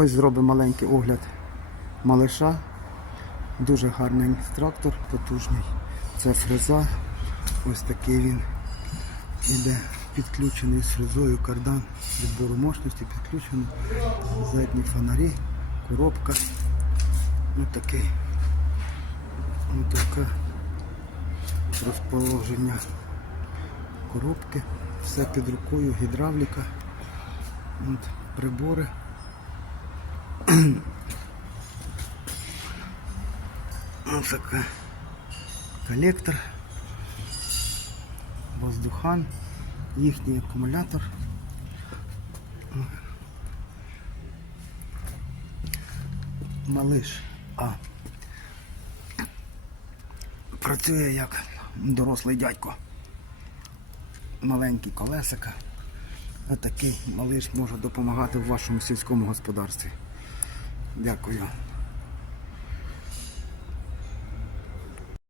Ось зробимо маленький огляд малиша. Дуже гарний трактор, потужний. Це фреза. Ось такий він іде підключений з фрезою, кардан відбору мощності підключено. Задні фонарі, коробка. Ось такий. Ось таке розположення коробки. Все під рукою, гідравліка. От, прибори. Ось така колектор, воздухан, їхній акумулятор. Малиш А. Працює як дорослий дядько. Маленькі колесика. А такий малиш може допомагати в вашому сільському господарстві. Дякую.